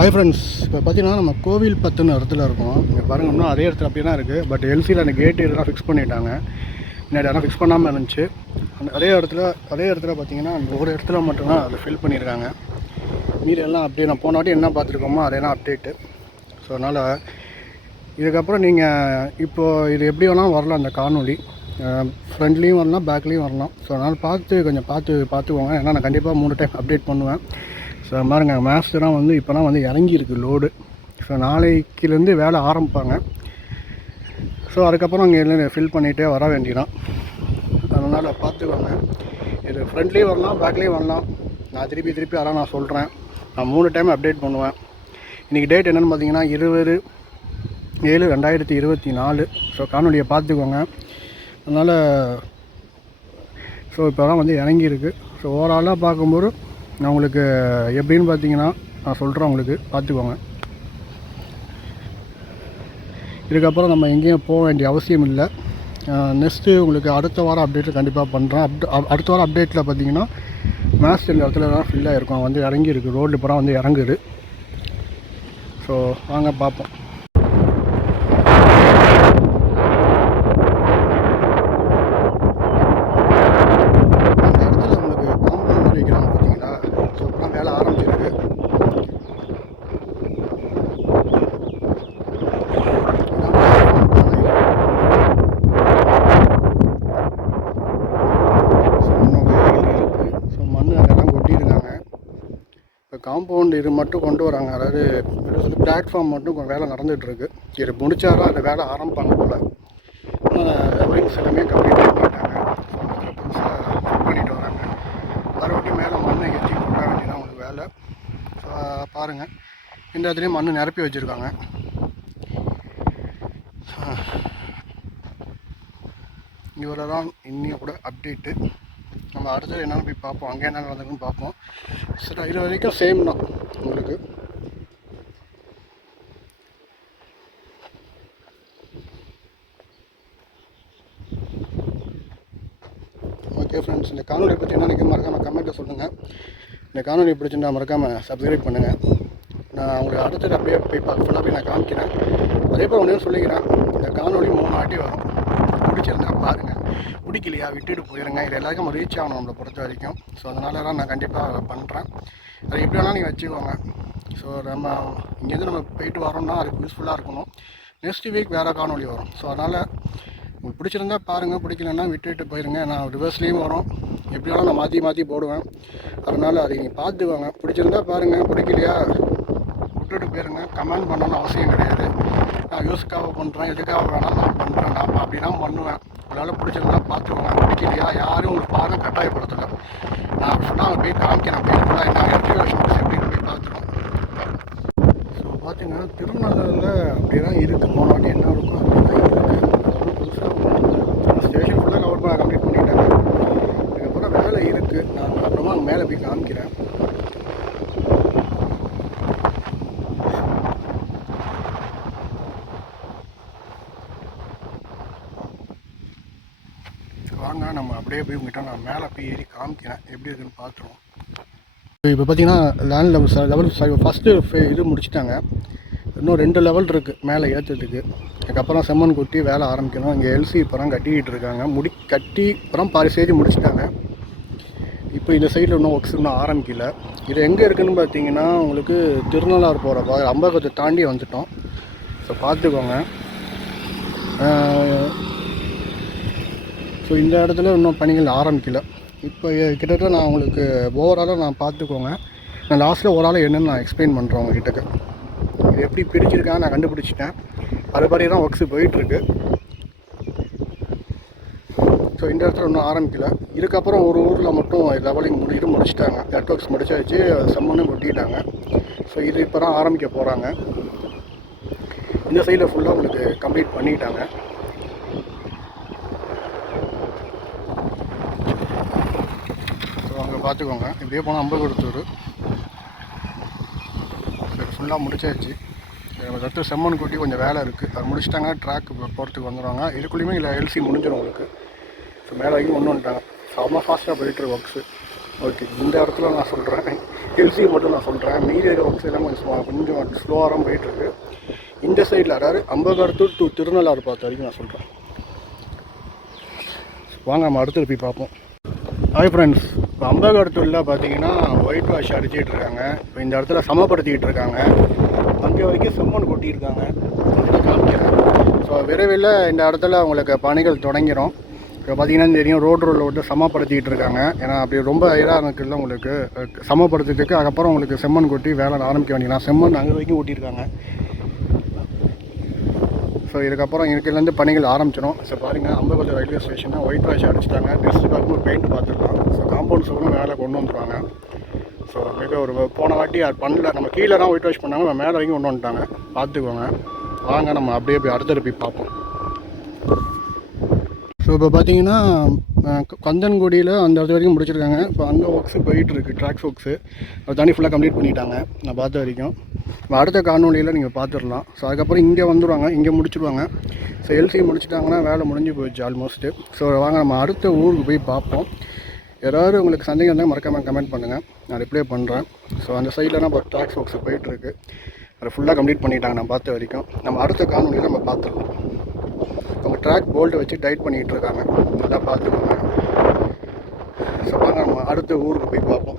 Hi friends இப்போ பார்த்தீங்கன்னா நம்ம கோவில் பத்துன்னு இடத்துல இருக்கோம். இங்கே பாருங்க இன்னும் அதே இடத்துல அப்படியே தான் இருக்குது பட் எல்சியில் அந்த கேட்டு இதெல்லாம் ஃபிக்ஸ் பண்ணிட்டாங்க. முன்னாடி அதெல்லாம் ஃபிக்ஸ் பண்ணாமல் இருந்துச்சு. அந்த அதே இடத்துல அதே இடத்துல பார்த்தீங்கன்னா அந்த ஒரு இடத்துல மட்டும்தான் அதை ஃபில் பண்ணியிருக்காங்க. மீறி எல்லாம் அப்படியே நான் போன வாட்டி என்ன பார்த்துருக்கோமோ அதெல்லாம் அப்டேட்டு ஸோ அதனால் இதுக்கப்புறம் நீங்கள் இப்போது இது எப்படி வேணாலும் வரலாம் அந்த காணொலி ஃப்ரண்ட்லேயும் வரலாம் பேக்லேயும் வரலாம். ஸோ அதனால் பார்த்து கொஞ்சம் பார்த்து பார்த்துக்கோங்க. ஏன்னா நான் கண்டிப்பாக மூணு டைம் அப்டேட் பண்ணுவேன். ஸோ பாருங்க மாஸ்டராக வந்து இப்போலாம் வந்து இறங்கியிருக்கு லோடு ஸோ நாளைக்குலேருந்து வேலை ஆரம்பிப்பாங்க. ஸோ அதுக்கப்புறம் அங்கே எல்லாம் ஃபில் பண்ணிகிட்டே வர வேண்டியதான் அதனால் பார்த்துக்கோங்க இது ஃப்ரண்ட்லேயும் வரலாம் பேக்லேயும் வரலாம். நான் திருப்பி திருப்பி அதான் நான் சொல்கிறேன் நான் மூணு டைம் அப்டேட் பண்ணுவேன். இன்றைக்கி டேட் என்னென்னு பார்த்தீங்கன்னா இருபது ஏழு ரெண்டாயிரத்தி இருபத்தி நாலு. ஸோ காணொலியை பார்த்துக்கோங்க. அதனால் ஸோ இப்போ தான் வந்து இறங்கியிருக்கு. ஸோ ஓவராலாக பார்க்கும்போது நான் உங்களுக்கு எப்படின்னு பார்த்தீங்கன்னா நான் சொல்கிறேன் உங்களுக்கு. பார்த்துக்கோங்க. இதுக்கப்புறம் நம்ம எங்கேயும் போக வேண்டிய அவசியம் இல்லை. நெக்ஸ்ட்டு உங்களுக்கு அடுத்த வாரம் அப்டேட்டில் கண்டிப்பாக பண்ணுறேன் அப்டே அடுத்த வாரம் அப்டேட்டில் பார்த்தீங்கன்னா மேத்ஸ் இந்த இடத்துல தான் ஃபில்லாக இருக்கும் வந்து இறங்கியிருக்கு. ரோடு இப்போ வந்து இறங்குது. ஸோ வாங்க பார்ப்போம் அந்த இடத்துல உங்களுக்கு காம்பவுண்ட் மாதிரி வைக்கிறாங்க பார்த்தீங்களா ஸோ இப்போலாம் வேலை ஆரம்பிச்சிருக்கு ஸோ இன்னும் வேலைகள் இருக்குது ஸோ மண் அங்கெல்லாம் கொட்டியிருக்காங்க இப்போ காம்பவுண்ட் இது மட்டும் கொண்டு வராங்க. அதாவது பிளாட்ஃபார்ம் மட்டும் வேலை நடந்துகிட்ருக்கு இது முடித்தாரா அந்த வேலை ஆரம்பிப்பாங்க போல்? ஒயிட்ஸ் எல்லாமே கம்ப்ளீட் பண்ணிட்டாங்க. புதுசாக பண்ணிட்டு வராங்க. மறுபடியும் மேலே மண்ணை ஏற்றி கொட்ட வேண்டியதான் உங்களுக்கு வேலை. ஸோ பாருங்கள் இந்த இடத்துலையும் மண் நிரப்பி வச்சுருக்காங்க. இவ்வளோ தான் கூட அப்டேட்டு நம்ம அடுத்தது என்னென்னு போய் பார்ப்போம். அங்கே என்ன நடந்ததுன்னு பார்ப்போம். சரி இது வரைக்கும் சேம் தான் உங்களுக்கு. ஓகே ஃப்ரெண்ட்ஸ் இந்த காணொலி பற்றி என்ன நினைக்க மறக்காமல் கமெண்ட்டில் சொல்லுங்கள் இந்த காணொலி பிடிச்சிருந்தா மறக்காமல் சப்ஸ்கிரைப் பண்ணுங்கள் நான் உங்களுக்கு அடுத்தது அப்படியே போய் பார்க்க ஃபுல்லாக போய் நான் காமிக்கிறேன். அதே போல் ஒன்றையும் சொல்லிக்கிறேன். இந்த காணொலி மூணு வாட்டி வரும். பிடிச்சிருந்தா பாருங்கள் பிடிக்கலையா? விட்டுட்டு போயிருங்க. இது எல்லாருக்கும் ரீச் ஆகணும் நம்மளை பொறுத்த வரைக்கும். ஸோ அதனால தான் நான் கண்டிப்பாக பண்ணுறேன் அது எப்படி வேணாலும் நீங்கள் வச்சுக்கோங்க. ஸோ நம்ம இங்கேருந்து நம்ம போயிட்டு வரோம்னா அதுக்கு யூஸ்ஃபுல்லாக இருக்கணும். நெக்ஸ்ட் வீக் வேறு காணொலி வரும். ஸோ அதனால் உங்களுக்கு பிடிச்சிருந்தா பாருங்கள் பிடிக்கலன்னா விட்டுட்டு போயிருங்க. நான் ரிவர்ஸ்லேயும் வரும். எப்படி வேணாலும் நான் மாற்றி மாற்றி போடுவேன். அதனால் அதை நீங்கள் பார்த்துக்கோங்க பிடிச்சிருந்தா பாருங்கள் பிடிக்கலையா? விட்டுட்டு போயிருங்க. கமெண்ட் பண்ணணும்னு அவசியம் கிடையாது. நான் யூஸ்க்காக பண்ணுறேன் எதுக்காக வேணாலும் நான் பண்ணுறேன் நான் அப்படி பண்ணுவேன். உங்களால் பிடிச்சிருந்தா பார்த்துக்கோங்க. பிடிக்கலையா? யாரும் உங்களுக்கு பாருங்க கட்டாயப்படுத்தல. நான் சொன்னால் அவங்க போய் காமிக்கிறேன். போய் ஃபுல்லாக என்ன? எலக்ட்ரிகேஷன் எப்படின்னு போய் பார்த்துருவோம் ஸோ பார்த்தீங்கன்னா திருநள்ளாறில் அப்படி தான் இருக்குது போன வாட்டி என்ன இருக்கும் அப்படி தான் இருக்குது புதுசாக ஸ்டேஷன் ஃபுல்லாக கவர் பண்ண கம்ப்ளீட் பண்ணிட்டாங்க இதுக்கப்புறம் வேலை இருக்குது நான் அப்புறமா அங்கே மேலே போய் காமிக்கிறேன் பார்த்தீங்கன்னா நம்ம அப்படியே போய் உங்ககிட்ட நான் மேலே போய் ஏறி காமிக்கிறேன். எப்படி இருக்குன்னு பார்த்துருவோம். இப்போ பார்த்தீங்கன்னா லேண்ட் லெவல் லெவல் ஃபஸ்ட்டு இது முடிச்சிட்டாங்க. இன்னும் ரெண்டு லெவல் இருக்குது மேலே ஏற்றுறதுக்கு அதுக்கப்புறம் செம்மன் கொட்டி வேலை ஆரம்பிக்கணும். இங்கே எல்சி இப்போ கட்டிக்கிட்டு இருக்காங்க. முடி கட்டி அப்புறம் பாதி செய்தி முடிச்சிட்டாங்க. இப்போ இந்த சைடில் இன்னும் ஒர்க்ஸ் இன்னும் ஆரம்பிக்கல. இது எங்கே இருக்குதுன்னு பார்த்தீங்கன்னா உங்களுக்கு திருநள்ளாறு போகிற பா அம்பகத்தை தாண்டி வந்துட்டோம். ஸோ பார்த்துக்கோங்க. ஸோ இந்த இடத்துல இன்னும் பணிகள் ஆரம்பிக்கல. இப்போ கிட்டத்தட்ட நான் உங்களுக்கு ஓவராலாக நான் பார்த்துக்கோங்க. நான் லாஸ்ட்டில் ஓவராலாக என்னென்னு நான் எக்ஸ்பிளைன் பண்ணுறேன் உங்ககிட்டக்கு இது எப்படி பிரிச்சிருக்காங்க நான் கண்டுபிடிச்சிட்டேன். அதுபடி தான் ஒர்க்ஸு போயிட்டுருக்கு. ஸோ இந்த இடத்துல இன்னும் ஆரம்பிக்கல. இதுக்கப்புறம் ஒரு ஊரில் மட்டும் லெவலிங் முடிச்சுட்டு முடிச்சிட்டாங்க. நெட் ஒர்க்ஸ் முடிச்சாச்சு. செம்மனே கொட்டிட்டாங்க. ஸோ இது இப்போ தான் ஆரம்பிக்க போகிறாங்க இந்த சைடில் ஃபுல்லாக உங்களுக்கு கம்ப்ளீட் பண்ணிட்டாங்க ஸோ அங்கே பார்த்துக்கோங்க. இப்படியே போனால் அம்பகுடுத்தூர் சரி ஃபுல்லாக முடிச்சாச்சு. அடுத்து செம்மன் குட்டி கொஞ்சம் வேலை இருக்குது அது முடிச்சிட்டாங்க ட்ராக் போகிறதுக்கு வந்துடுவாங்க இதுக்குள்ளேயுமே இல்லை எல்சி முடிஞ்சிடும் உங்களுக்கு. ஸோ மேலே வரைக்கும் ஒன்று வந்துட்டாங்க. செம்ம ஃபாஸ்ட்டாக போயிட்டு ஒர்க்ஸு ஓகே இந்த இடத்துல நான் சொல்கிறேன் எல்சி மட்டும் நான் சொல்கிறேன் மீதி இருக்கிற ஒர்க்ஸ் எல்லாம் கொஞ்சம் கொஞ்சம் ஸ்லோவாக தான் போயிட்டுருக்கு இந்த சைடில் அதாவது அம்பகாரத்தூர் டு திருநள்ளாறு பார்த்த வரைக்கும் நான் சொல்கிறேன் வாங்க நம்ம அடுத்து போய் பார்ப்போம். ஹாய் ஃப்ரெண்ட்ஸ் இப்போ அம்பகாரத்தூரில் பார்த்தீங்கன்னா ஒயிட் வாஷ் அடிச்சிட்டு இருக்காங்க. இப்போ இந்த இடத்துல சமப்படுத்திக்கிட்டு இருக்காங்க. அங்கே வரைக்கும் செம்மண் கொட்டியிருக்காங்க. காமிக்கிறேன். ஸோ விரைவில் இந்த இடத்துல உங்களுக்கு பணிகள் தொடங்கிடும் இப்போ பார்த்தீங்கன்னா தெரியும் ரோடு ரோடில் விட்டு சமப்படுத்திக்கிட்டு இருக்காங்க. ஏன்னா அப்படி ரொம்ப ஐராக இருக்குல்ல உங்களுக்கு சமப்படுத்துறதுக்கு அதுக்கப்புறம் உங்களுக்கு செம்மண் கொட்டி வேலை ஆரம்பிக்க வேண்டியதான் செம்மண் அங்கே வரைக்கும் ஊட்டியிருக்காங்க ஸோ இதுக்கப்புறம் இதுக்குலேருந்து பணிகள் ஆரம்பிச்சிடும். ஸோ பாருங்கள் அம்பகோல் ரயில்வே ஸ்டேஷனை ஒயிட் வாஷ் அடிச்சிட்டாங்க. நெக்ஸ்ட் பார்க்கும்போது பெயிண்ட் பார்த்துக்கலாம். ஸோ காம்பவுண்ட் சுவரும் மேலே கொண்டு வந்துருவாங்க. ஸோ மிக ஒரு போன வாட்டி அது பண்ணல நம்ம கீழே தான் ஒயிட் வாஷ் பண்ணாங்க மேலே வரைக்கும் கொண்டு வந்துட்டாங்க. பார்த்துக்கோங்க. வாங்க நம்ம அப்படியே போய் அடுத்தது போய் பார்ப்போம். ஸோ இப்போ பார்த்தீங்கன்னா கஞ்சன்குடியில் கந்தன்குடியில் அந்த இடத்து வரைக்கும் முடிச்சிருக்காங்க. இப்போ அங்கே ஒர்க்ஸு போயிட்டு இருக்கு ட்ராக்ஸ் ஒர்க்ஸு அது தனி ஃபுல்லாக கம்ப்ளீட் பண்ணிட்டாங்க. நான் பார்த்த வரைக்கும். இப்போ அடுத்த காணொலியில் நீங்கள் பார்த்துடலாம். ஸோ அதுக்கப்புறம் இங்கே வந்துடுவாங்க இங்கே முடிச்சிடுவாங்க ஸோ எல்சி முடிச்சிட்டாங்கன்னா வேலை முடிஞ்சு போயிடுச்சு ஆல்மோஸ்ட்டு ஸோ வாங்க நம்ம அடுத்த ஊருக்கு போய் பார்ப்போம். யாராவது உங்களுக்கு சந்தேகம் இருந்தால் மறக்காமல் கமெண்ட் பண்ணுங்கள் நான் ரிப்ளை பண்ணுறேன் ஸோ அந்த சைட்லலாம் இப்போ ட்ராக்ஸ் ஒர்க்ஸ் போயிட்டுருக்கு. அதை ஃபுல்லாக கம்ப்ளீட் பண்ணிட்டாங்க நான் பார்த்த வரைக்கும். நம்ம அடுத்த காணொலியில் நம்ம பார்த்துடலாம். ட்ராக் போல்ட்டை வச்சு டைட் பண்ணிகிட்டு இருக்காங்க. நல்லா பார்த்துக்கோங்க. ஸோ வாங்க நம்ம அடுத்த ஊருக்கு போய் பார்ப்போம்.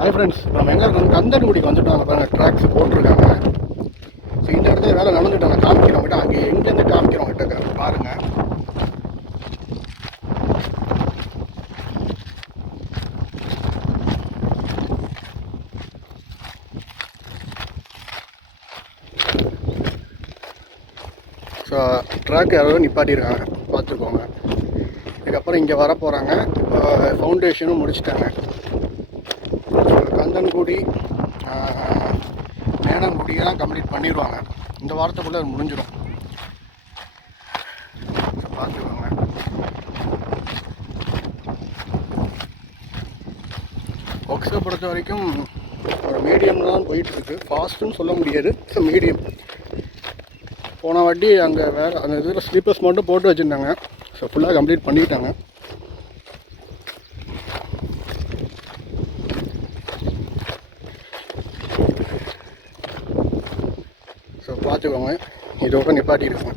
ஹாய் ஃப்ரெண்ட்ஸ் நம்ம எங்கே இருக்கோம்? கந்தன்குடிக்கு வந்துட்டோம். பாருங்கள் ட்ராக்ஸ் போட்டிருக்காங்க. ஸோ இந்த இடத்துல வேலை நடந்துட்டு நான் காமிக்கிறோம். அங்கே எங்கே இருக்காங்க. பாருங்க. ஸோ ட்ராக் யாரோ நிப்பாட்டியிருக்காங்க. பார்த்துக்கோங்க. இதுக்கப்புறம் இங்கே வர போகிறாங்க இப்போ ஃபவுண்டேஷனும் முடிச்சிட்டாங்க. கந்தன்குடி மேனங்குடியெல்லாம் கம்ப்ளீட் பண்ணிடுவாங்க இந்த வாரத்துக்குள்ளே அது முடிஞ்சிடும் ஸோ பார்த்துக்கோங்க ஒர்க்ஸை பொறுத்த வரைக்கும் ஒரு மீடியம் தான் போயிட்டுருக்கு. ஃபாஸ்ட்டுன்னு சொல்ல முடியாது. ஸோ மீடியம் போன வாட்டி அங்கே வேறு அந்த இதில் ஸ்லீப்பர்ஸ் மட்டும் போட்டு வச்சுருந்தாங்க. ஸோ ஃபுல்லாக கம்ப்ளீட் பண்ணிக்கிட்டாங்க ஸோ பார்த்துக்கோங்க. இதோட நிப்பாட்டி இருக்கேன்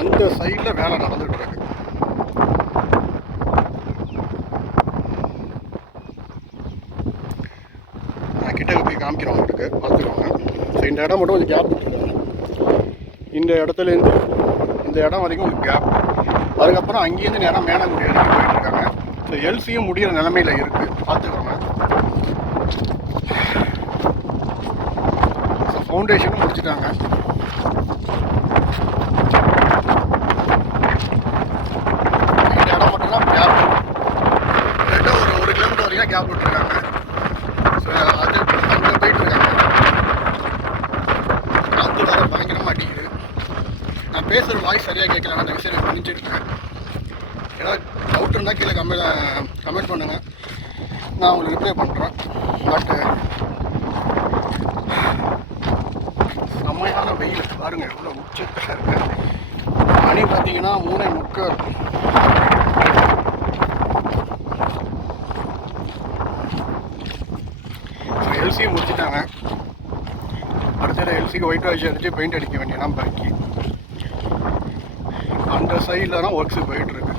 அந்த சைடில் வேலை நடந்துகிட்டு இருக்கு நான் கிட்ட போய் காமிக்கிறேன் உங்களுக்கு பார்த்துக்கோங்க ஸோ இந்த இடம் மட்டும் கொஞ்சம் கேப் இந்த இடத்துலேருந்து இந்த இடம் வரைக்கும் ஒரு கேப் அதுக்கப்புறம் அங்கேருந்து நேரம் மேனங்குடி வரைக்கும் போயிட்டு இருக்காங்க. எல்சியும் முடிகிற நிலமையில இருக்குது பார்த்துக்கோங்க. ஸோ ஃபவுண்டேஷனும் முடிச்சிட்டாங்க இந்த இடம் மட்டும்தான் கேப் ரெண்டு ஒரு ஒரு கிலோமீட்டர் வரைக்கும் கேப் விட்டுருக்காங்க ஸோ அது அங்கே போயிட்டு இருக்காங்க காற்று வேறு பயங்கரமாக அடிக்குது நான் பேசுகிற வாய்ஸ் சரியாக கேட்கல நான் தயவு செய்து மன்னிச்சிருக்கேன் ஏதாவது டவுட் இருந்தால் கீழே கமெண்ட் கமெண்ட் பண்ணுங்கள் நான் உங்களுக்கு ரிப்ளை பண்ணுறேன் பட்டு செம்மையான வெயில். பாருங்க எவ்வளோ உச்சத்தில் இருக்கு. மணி பார்த்தீங்கன்னா மூணே இருக்கும் எல்சி முடிச்சிட்டாங்க. அடுத்தது எல்சிக்கு ஒயிட் வாஷ் அடிச்சு பெயிண்ட் அடிக்க வேண்டியதான் பாக்கி. அந்த சைடில் தான் ஒர்க்ஸ் போயிட்டுருக்கு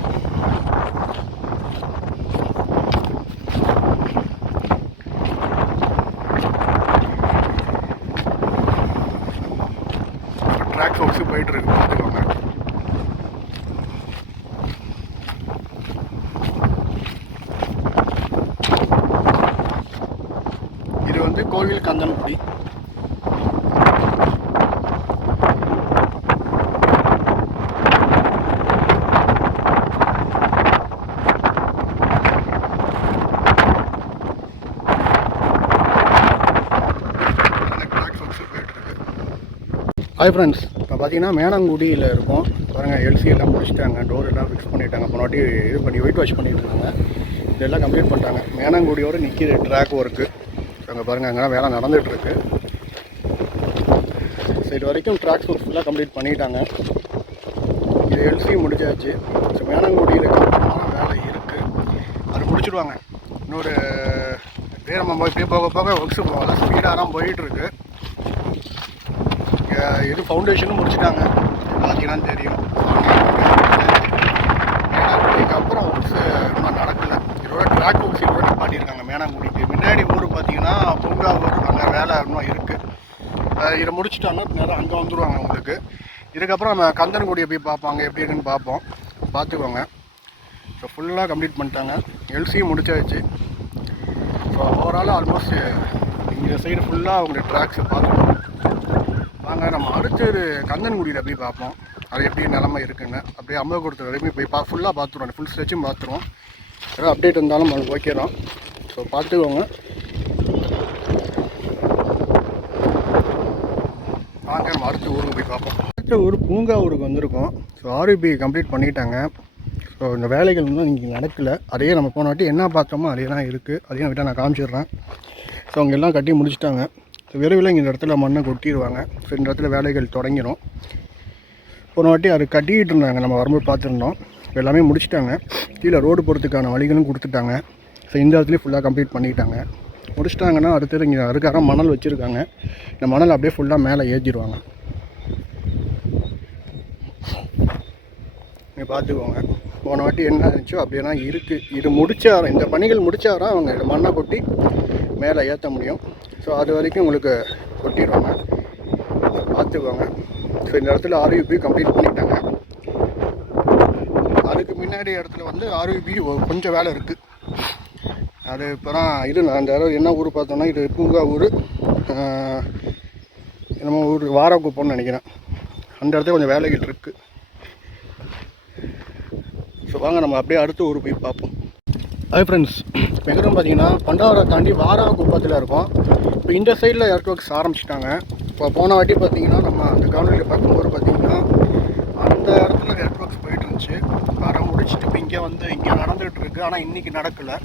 இருக்கு போயிட்டு இருக்கு பார்த்துக்கோங்க. இது வந்து கோவில் கந்தன்குடி ஹாய் ஃப்ரெண்ட்ஸ் பார்த்தீங்கன்னா மேனங்குடியில் இருக்கும். பாருங்கள் எல்சி எல்லாம் முடிச்சிட்டாங்க. டோர் எல்லாம் ஃபிக்ஸ் பண்ணிட்டாங்க. முன்னாடி இது பண்ணி ஒயிட் வாஷ் பண்ணிட்டு இருந்தாங்க இதெல்லாம் கம்ப்ளீட் பண்ணிட்டாங்க. மேனங்குடியோட நிற்கிது ட்ராக் ஒர்க்கு அங்கே பாருங்கள் அங்கே வேலை நடந்துகிட்டு இருக்கு இது வரைக்கும் ட்ராக்ஸ் ஒர்க் ஃபுல்லாக கம்ப்ளீட் பண்ணிட்டாங்க. இது எல்சி முடிஞ்சாச்சு ஸோ மேனங்குடியில் கம்ப்ளீட்டான வேலை இருக்குது அது முடிச்சிடுவாங்க. இன்னொரு இப்படியே நம்ம இப்படியே போக போக ஒர்க்ஸ் ஸ்பீடாக தான் போயிட்டுருக்கு. இது ஃபவுண்டேஷனும் முடிச்சிட்டாங்க. பார்த்தீங்கன்னா தெரியும். இதுக்கப்புறம் ஒர்க்ஸ் இன்னும் நடக்கலை. இதோட ட்ராக் ஒர்க்ஸ் இதோட நிப்பாட்டியிருக்காங்க. மேனாங்குடிக்கு. முன்னாடி ஊர் பார்த்தீங்கன்னா பூங்காவூர் அங்கே வேலை இன்னும் இருக்குது இதை முடிச்சுட்டாங்க நேரம் அங்கே வந்துடுவாங்க உங்களுக்கு. இதுக்கப்புறம் நம்ம கந்தன்குடியை போய் பார்ப்பாங்க. எப்படி இருக்குன்னு பார்ப்போம். பார்த்துக்கோங்க. ஸோ ஃபுல்லாக கம்ப்ளீட் பண்ணிட்டாங்க. எல்சியும் முடிச்சாச்சு. ஸோ ஓவரால் ஆல்மோஸ்ட் இந்த சைடு ஃபுல்லாக அவங்க ட்ராக்ஸை பார்த்துக்கோங்க. வாங்க நம்ம அடுத்தது கந்தன்குடியில் போய் பார்ப்போம். அது எப்படி நிலமை இருக்குன்னு. அப்படியே அம்மா வரைக்கும் போய் பா ஃபுல்லாக பார்த்துருவோம். ஃபுல் ஸ்ட்ரெச்சும் பார்த்துருவோம். ஏதாவது அப்டேட் இருந்தாலும் நமக்கு ஓகே தான். ஸோ பார்த்துக்கோங்க. வாங்க நம்ம அடுத்த ஊருக்கு போய் பார்ப்போம். அடுத்த ஊர் பூங்கா ஊருக்கு வந்திருக்கோம். ஸோ ஆர்பிஐ கம்ப்ளீட் பண்ணிட்டாங்க. ஸோ இந்த வேலைகள் வந்து இங்கே நடக்கலை. அதையே நம்ம போன வாட்டி என்ன பார்த்தோமோ அதே தான் இருக்குது அதையும் விட்டால் நான் காமிச்சிடுறேன். ஸோ அவங்க எல்லாம் கட்டி முடிச்சுட்டாங்க. விரைவில் இந்த இடத்துல மண்ணை கொட்டிடுவாங்க ஸோ இந்த இடத்துல வேலைகள் தொடங்கிடும் போன வாட்டி அது கட்டிக்கிட்டு இருந்தாங்க. நம்ம வரும்போது பார்த்துருந்தோம். எல்லாமே முடிச்சிட்டாங்க. கீழே ரோடு போகிறதுக்கான வழிகளும் கொடுத்துட்டாங்க. ஸோ இந்த இடத்துலையும் ஃபுல்லாக கம்ப்ளீட் பண்ணிக்கிட்டாங்க. முடிச்சிட்டாங்கன்னா அடுத்தது இங்கே அதுக்காக மணல் வச்சுருக்காங்க. இந்த மணல் அப்படியே ஃபுல்லாக மேலே ஏற்றிடுவாங்க நீங்கள் பார்த்துக்கோங்க. போன வாட்டி என்ன இருந்துச்சோ அப்படியே தான் இருக்குது இது முடிச்சாரம் இந்த பணிகள் முடிச்சாரம் அவங்க மண்ணை கொட்டி மேலே ஏற்ற முடியும். ஸோ அது வரைக்கும் உங்களுக்கு கொட்டிடுவாங்க. பார்த்துக்கோங்க. ஸோ இந்த இடத்துல ஆர்யூபி கம்ப்ளீட் பண்ணிட்டாங்க. அதுக்கு முன்னாடி இடத்துல வந்து ஆர்யூபி கொஞ்சம் வேலை இருக்குது அது இப்போ தான் இது நான் அந்த இடம் என்ன ஊர் பார்த்தோன்னா இது பூங்கா ஊர். நம்ம ஊர் வாரக்குப்பம்னு நினைக்கிறேன். அந்த இடத்துல கொஞ்சம் வேலைகள் இருக்குது ஸோ வாங்க நம்ம அப்படியே அடுத்த ஊர் போய் பார்ப்போம். ஹாய் ஃப்ரெண்ட்ஸ் இப்போ எங்கே பார்த்தீங்கன்னா பண்டாவரை தாண்டி வாரா குப்பத்தில் இருக்கோம். இப்போ இந்த சைடில் எர்த் ஒர்க்ஸ் ஆரம்பிச்சிட்டாங்க. இப்போ போன வாட்டி பார்த்தீங்கன்னா நம்ம அந்த கவர்மெண்ட் பார்க்கும்போது பார்த்தீங்கன்னா அந்த இடத்துல எர்த் ஒர்க்ஸ் போயிட்டு இருந்துச்சு. வர முடிச்சுட்டு இப்போ இங்கே வந்து இங்கே நடந்துகிட்டு இருக்குது ஆனால் இன்றைக்கி நடக்கலை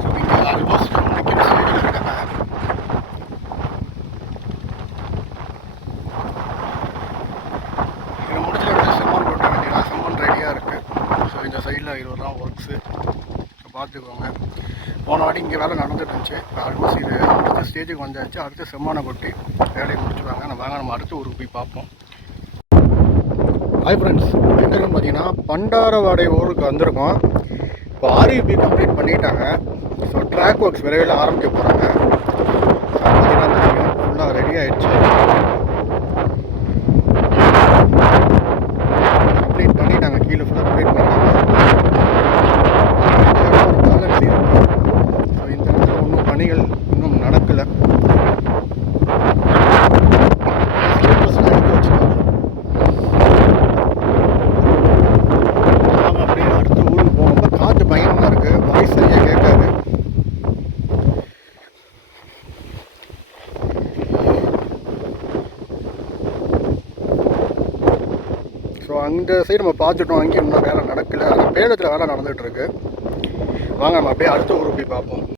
ஸோ இங்கே ஆல்மோஸ்ட் நிற்கிற சைடில் இருக்காங்க இதை முடிச்ச அடுத்து செம்மன் போட்ட வேண்டியதான் செம்மன் ரெடியாக இருக்குது ஸோ இந்த சைடில் இருபது தான் ஒர்க்ஸு ஸோ பார்த்துக்கோங்க முன்னாடி இங்கே வேலை நடந்துட்டு இருந்துச்சு ஆல்மோஸ்ட் இது அடுத்த ஸ்டேஜுக்கு வந்தாச்சு. அடுத்து செம்மான கொட்டி வேலையை முடிச்சுருவாங்க நம்ம வாங்க நம்ம அடுத்த ஊருக்கு போய் பார்ப்போம். ஹாய் ஃப்ரெண்ட்ஸ் எங்கன்னு பார்த்தீங்கன்னா பண்டாரவாடை ஊருக்கு வந்திருக்கோம். இப்போ ஆர்இபி கம்ப்ளீட் பண்ணிட்டாங்க. ஸோ ட்ராக் ஒர்க்ஸ் விரைவில் ஆரம்பிக்க போகிறாங்க பார்த்தீங்கன்னா தெரியும். ஃபுல்லாக ரெடி ஆயிடுச்சு கம்ப்ளீட் பண்ணிட்டாங்க கீழே ஃபுல்லாக கம்ப்ளீட் பண்ணிட்டாங்க ஒரு பேலன்ஸ் இருக்கு ஸோ இந்த இடத்துல ஒன்றும் பணிகள் இன்னும் நடக்கலை எடுத்து வச்சுருக்காங்க நாம அப்படியே அடுத்த ஊருக்கு போகும்போது காற்று பயங்கரமாக இருக்குது வாய்ஸ் சரியாக கேட்காது இந்த சைடு நம்ம பார்த்துட்டோம் அங்கேயும் இன்னும் வேலை நடக்கலை. ஆனால் பேரத்தில் வேலை நடந்துகிட்ருக்கு வாங்க நம்ம அப்படியே அடுத்த ஊருக்கு போய் பார்ப்போம்.